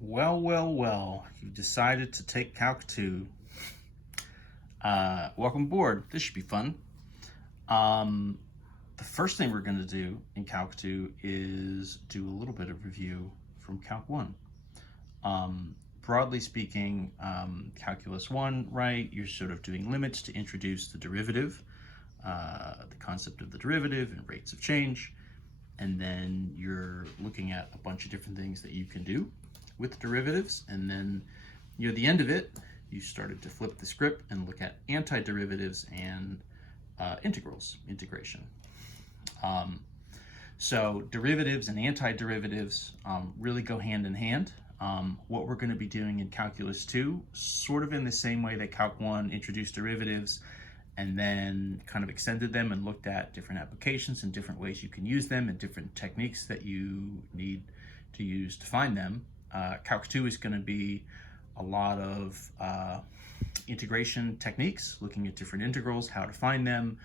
Well, you decided to take Calc 2. Welcome aboard. This should be fun. Um, the first thing we're going to do in Calc 2 is do a little bit of review from Calc 1. Broadly speaking, Calculus 1, right, you're sort of doing limits to introduce the derivative, the concept of the derivative and rates of change, and then you're looking at a bunch of different things that you can do with derivatives, and then near the end of it, you started to flip the script and look at antiderivatives and integration. So derivatives and antiderivatives really go hand in hand. What we're going to be doing in Calculus 2, sort of in the same way that Calc 1 introduced derivatives and then kind of extended them and looked at different applications and different ways you can use them and different techniques that you need to use to find them. Calc 2 is going to be a lot of integration techniques, looking at different integrals, how to find them,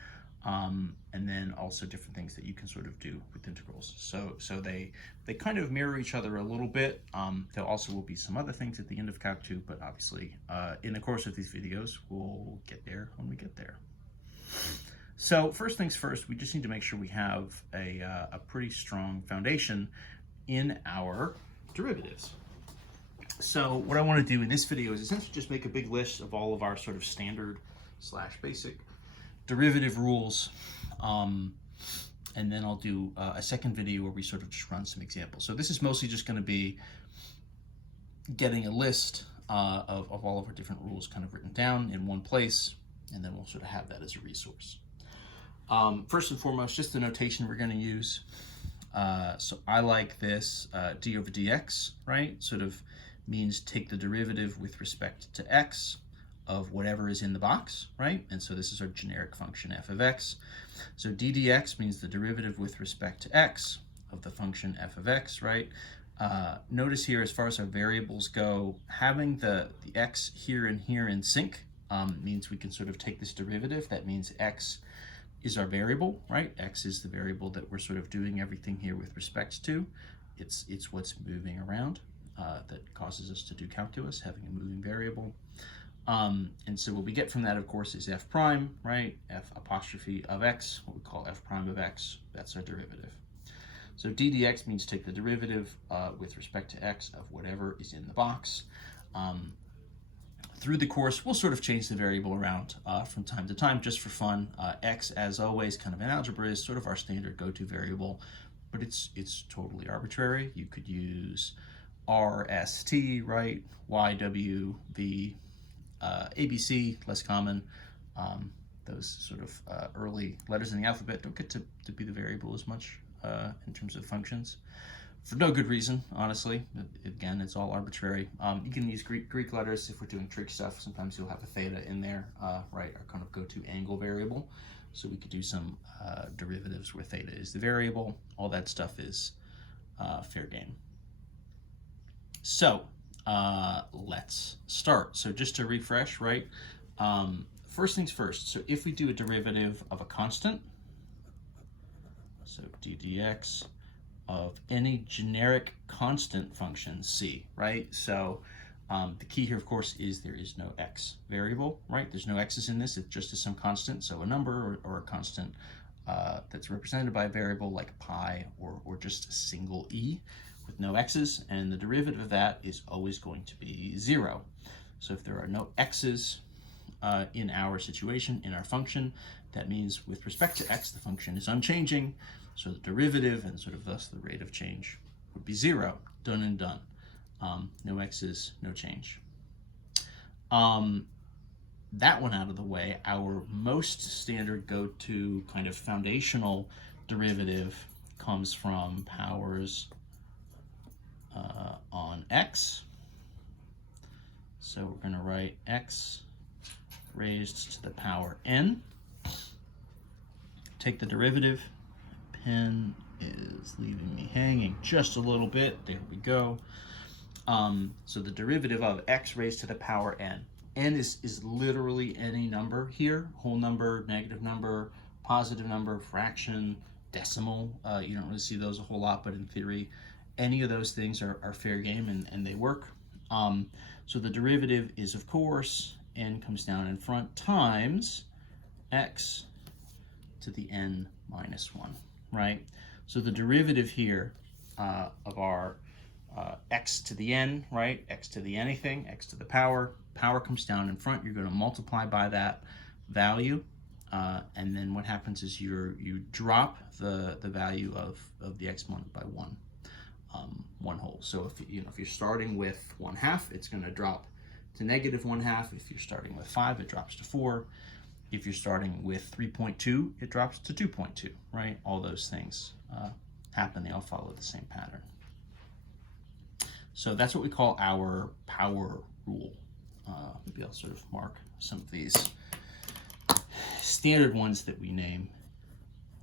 and then also different things that you can sort of do with integrals. So they kind of mirror each other a little bit. There also will be some other things at the end of Calc 2, but obviously in the course of these videos, we'll get there when we get there. So first things first, we just need to make sure we have a pretty strong foundation in our derivatives. So what I want to do in this video is essentially just make a big list of all of our sort of standard / basic derivative rules, and then I'll do a second video where we sort of just run some examples. So this is mostly just going to be getting a list of all of our different rules kind of written down in one place, and then we'll sort of have that as a resource. First and foremost, just the notation we're going to use. So I like this d over dx, right? Sort of means take the derivative with respect to x of whatever is in the box, right? And so this is our generic function f of x. So d dx means the derivative with respect to x of the function f of x, right? Notice here, as far as our variables go, having the x here and here in sync means we can sort of take this derivative. That means x is our variable, right? X is the variable that we're sort of doing everything here with respect to. It's what's moving around that causes us to do calculus, having a moving variable. And so what we get from that, of course, is f prime, right? F apostrophe of x, what we call f prime of x, that's our derivative. So d dx means take the derivative with respect to x of whatever is in the box. Through the course, we'll sort of change the variable around from time to time just for fun. X, as always, kind of in algebra, is sort of our standard go-to variable, but it's totally arbitrary. You could use RST, right? YW, V, ABC, less common. Those sort of early letters in the alphabet don't get to be the variable as much in terms of functions. For no good reason, honestly. Again, it's all arbitrary. You can use Greek letters if we're doing trig stuff. Sometimes you'll have a theta in there, right? Our kind of go-to angle variable. So we could do some derivatives where theta is the variable. All that stuff is fair game. So let's start. So just to refresh, right? First things first. So if we do a derivative of a constant, so d dx of any generic constant function c, right? So the key here, of course, is there is no x variable, right? There's no x's in this, it just is some constant, so a number or a constant that's represented by a variable like pi or just a single e with no x's, and the derivative of that is always going to be 0. So if there are no x's in our situation, in our function, that means with respect to x, the function is unchanging. So the derivative and sort of thus the rate of change would be 0, done and done. No x's, no change. That one out of the way, our most standard go-to kind of foundational derivative comes from powers on x. So we're going to write x raised to the power n. Take the derivative. Pen is leaving me hanging just a little bit. There we go. So the derivative of x raised to the power n. N is literally any number here. Whole number, negative number, positive number, fraction, decimal. You don't really see those a whole lot, but in theory, any of those things are fair game and they work. So the derivative is, of course, n comes down in front times x to the n minus 1, right? So the derivative here of our x to the n, right? X to the anything, x to the power comes down in front. You're going to multiply by that value, and then what happens is you drop the value of the exponent by one whole. So if you're starting with 1/2, it's going to drop to -1/2. If you're starting with 5, it drops to 4. If you're starting with 3.2, it drops to 2.2, right? All those things happen. They all follow the same pattern. So that's what we call our power rule. Maybe I'll sort of mark some of these standard ones that we name.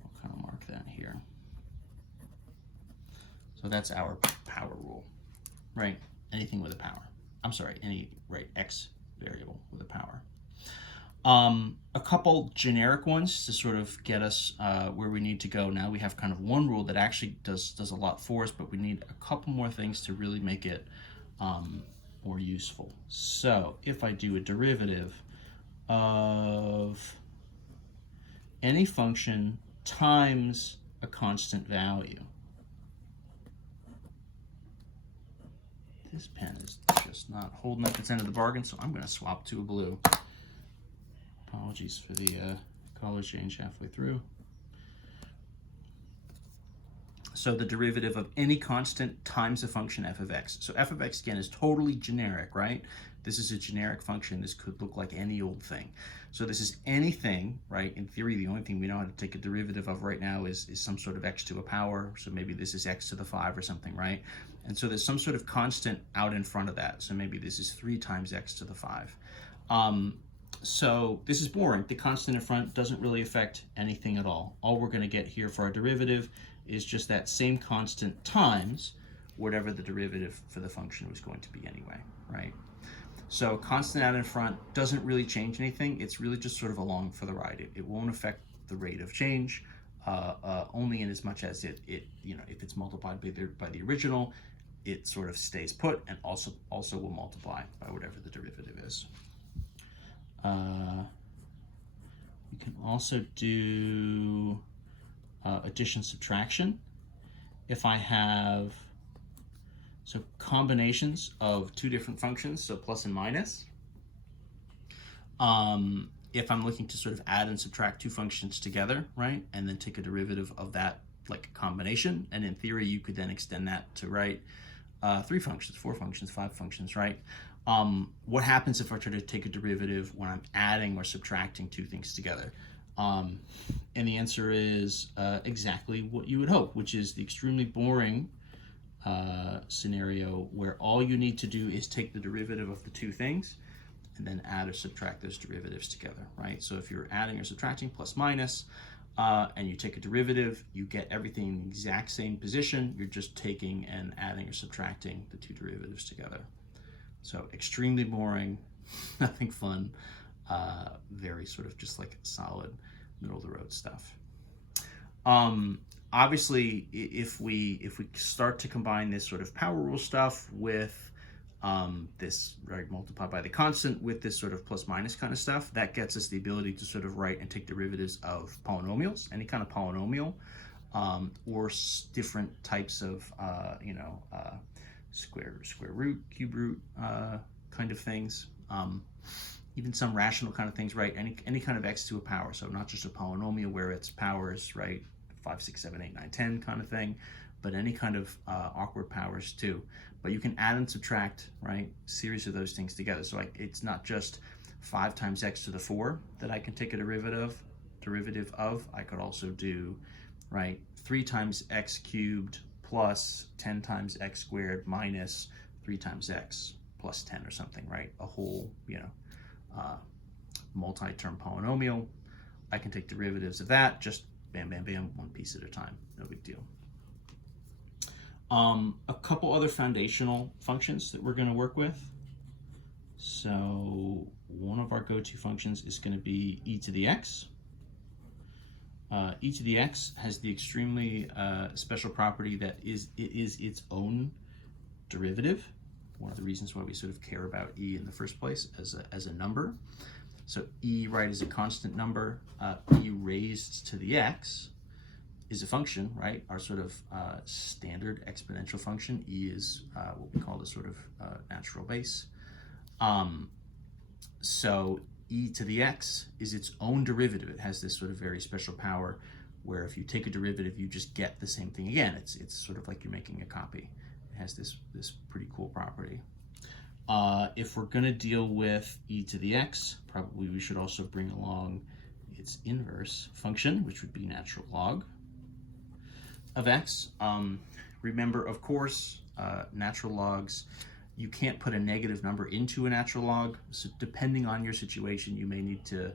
I'll kind of mark that here. So that's our power rule, right? Anything with a power. I'm sorry, x variable with a power. A couple generic ones to sort of get us where we need to go. Now we have kind of one rule that actually does a lot for us, but we need a couple more things to really make it more useful. So if I do a derivative of any function times a constant value, this pen is just not holding up its end of the bargain, so I'm going to swap to a blue. Apologies for the color change halfway through. So the derivative of any constant times a function f of x. So f of x, again, is totally generic, right? This is a generic function. This could look like any old thing. So this is anything, right? In theory, the only thing we know how to take a derivative of right now is some sort of x to a power. So maybe this is x to the 5 or something, right? And so there's some sort of constant out in front of that. So maybe this is 3 times x to the 5. So this is boring. The constant in front doesn't really affect anything at all. All we're going to get here for our derivative is just that same constant times whatever the derivative for the function was going to be anyway, right? So constant out in front doesn't really change anything. It's really just sort of along for the ride. It won't affect the rate of change, only in as much as it if it's multiplied by the original, it sort of stays put and also will multiply by whatever the derivative is. We can also do addition subtraction. If I have combinations of two different functions, so plus and minus. If I'm looking to sort of add and subtract two functions together, right, and then take a derivative of that like a combination, and in theory you could then extend that to write 3 functions, 4 functions, 5 functions, right? What happens if I try to take a derivative when I'm adding or subtracting two things together? And the answer is exactly what you would hope, which is the extremely boring scenario where all you need to do is take the derivative of the two things and then add or subtract those derivatives together, right? So if you're adding or subtracting plus minus, and you take a derivative, you get everything in the exact same position. You're just taking and adding or subtracting the two derivatives together. So extremely boring, nothing fun, very sort of just like solid middle of the road stuff. Obviously, if we start to combine this sort of power rule stuff with this, right, multiplied by the constant with this sort of plus minus kind of stuff, that gets us the ability to sort of write and take derivatives of polynomials, any kind of polynomial, or different types of square root, cube root kind of things, even some rational kind of things, right? Any kind of x to a power. So not just a polynomial where its powers, right, 5, 6, 7, 8, 9, 10 kind of thing, but any kind of awkward powers too. But you can add and subtract, right, a series of those things together. So it's not just 5 times x to the 4 that I can take a derivative of. I could also do, right, 3 times x cubed plus 10 times x squared minus 3 times x plus 10 or something, right? A whole, multi-term polynomial. I can take derivatives of that, just bam, bam, bam, one piece at a time, no big deal. A couple other foundational functions that we're going to work with. So one of our go-to functions is going to be e to the x. E to the x has the extremely special property that it is its own derivative. One of the reasons why we sort of care about e in the first place as a number. So e, right, is a constant number. E raised to the x is a function, right? Our sort of standard exponential function. E is what we call the sort of natural base. So e to the x is its own derivative. It has this sort of very special power where if you take a derivative, you just get the same thing again. It's sort of like you're making a copy. It has this pretty cool property. If we're going to deal with e to the x, probably we should also bring along its inverse function, which would be natural log of x. Remember, of course, natural logs, you can't put a negative number into a natural log. So depending on your situation, you may need to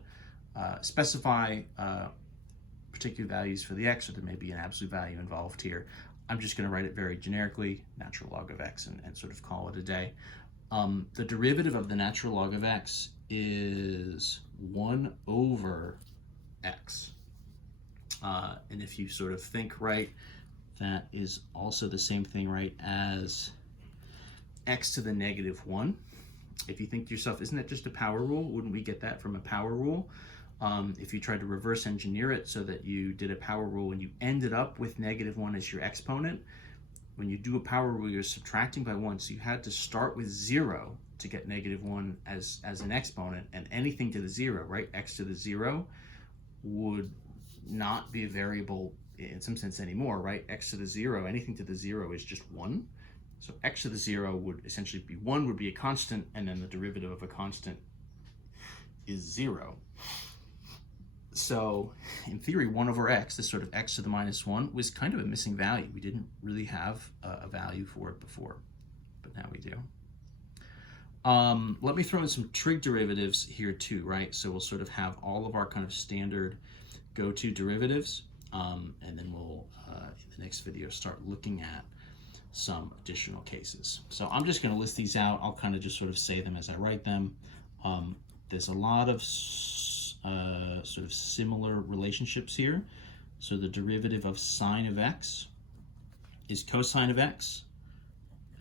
specify particular values for the x, or there may be an absolute value involved here. I'm just going to write it very generically, natural log of x, and sort of call it a day. The derivative of the natural log of x is 1 over x. And if you sort of think, right, that is also the same thing, right, as x to the negative 1. If you think to yourself, isn't that just a power rule? Wouldn't we get that from a power rule? If you tried to reverse engineer it so that you did a power rule and you ended up with negative 1 as your exponent, when you do a power rule, you're subtracting by 1, so you had to start with 0 to get negative 1 as an exponent, and anything to the 0, right, x to the 0 would not be a variable in some sense anymore, right? X to the 0, anything to the 0 is just 1. So x to the 0 would essentially be 1, would be a constant, and then the derivative of a constant is 0. So in theory, 1 over x, this sort of x to the minus 1, was kind of a missing value. We didn't really have a value for it before, but now we do. Let me throw in some trig derivatives here too, right? So we'll sort of have all of our kind of standard go-to derivatives, and then we'll, in the next video, start looking at some additional cases. So I'm just going to list these out. I'll kind of just sort of say them as I write them. There's a lot of sort of similar relationships here. So the derivative of sine of x is cosine of x.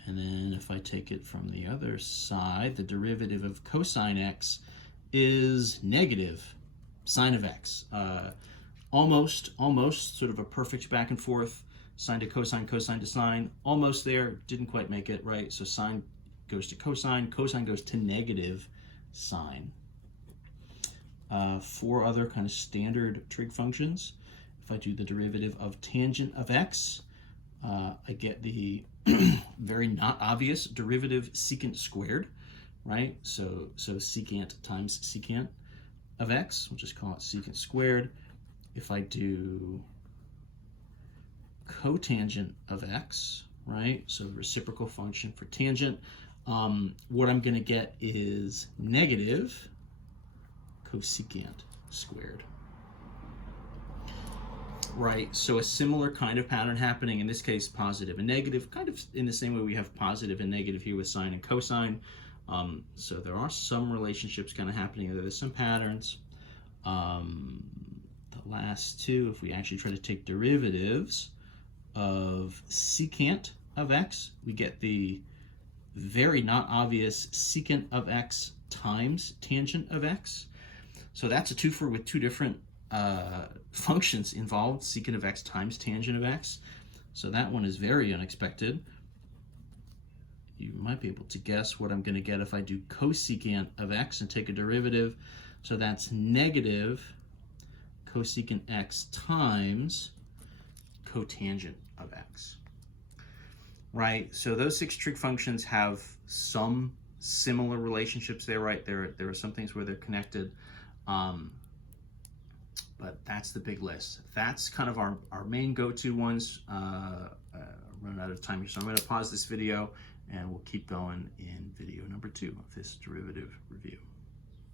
And then if I take it from the other side, the derivative of cosine x is negative sine of x. Almost sort of a perfect back and forth, sine to cosine, cosine to sine. Almost there, didn't quite make it, right? So sine goes to cosine goes to negative sine. 4 other kind of standard trig functions. If I do the derivative of tangent of x, I get the very not obvious derivative secant squared, right? So secant times secant of x, we'll just call it secant squared. If I do cotangent of x, right? So the reciprocal function for tangent, what I'm going to get is negative cosecant squared. Right, so a similar kind of pattern happening, in this case positive and negative, kind of in the same way we have positive and negative here with sine and cosine. So there are some relationships kind of happening. There's some patterns. The last two, if we actually try to take derivatives of secant of x, we get the very not obvious secant of x times tangent of x. So that's a twofer with two different functions involved, secant of x times tangent of x. So that one is very unexpected. You might be able to guess what I'm going to get if I do cosecant of x and take a derivative. So that's negative cosecant x times cotangent of x. Right, so those 6 trig functions have some similar relationships there, right? There are some things where they're connected. But that's the big list. That's kind of our main go-to ones. Run out of time here, so I'm going to pause this video and we'll keep going in video number 2 of this derivative review.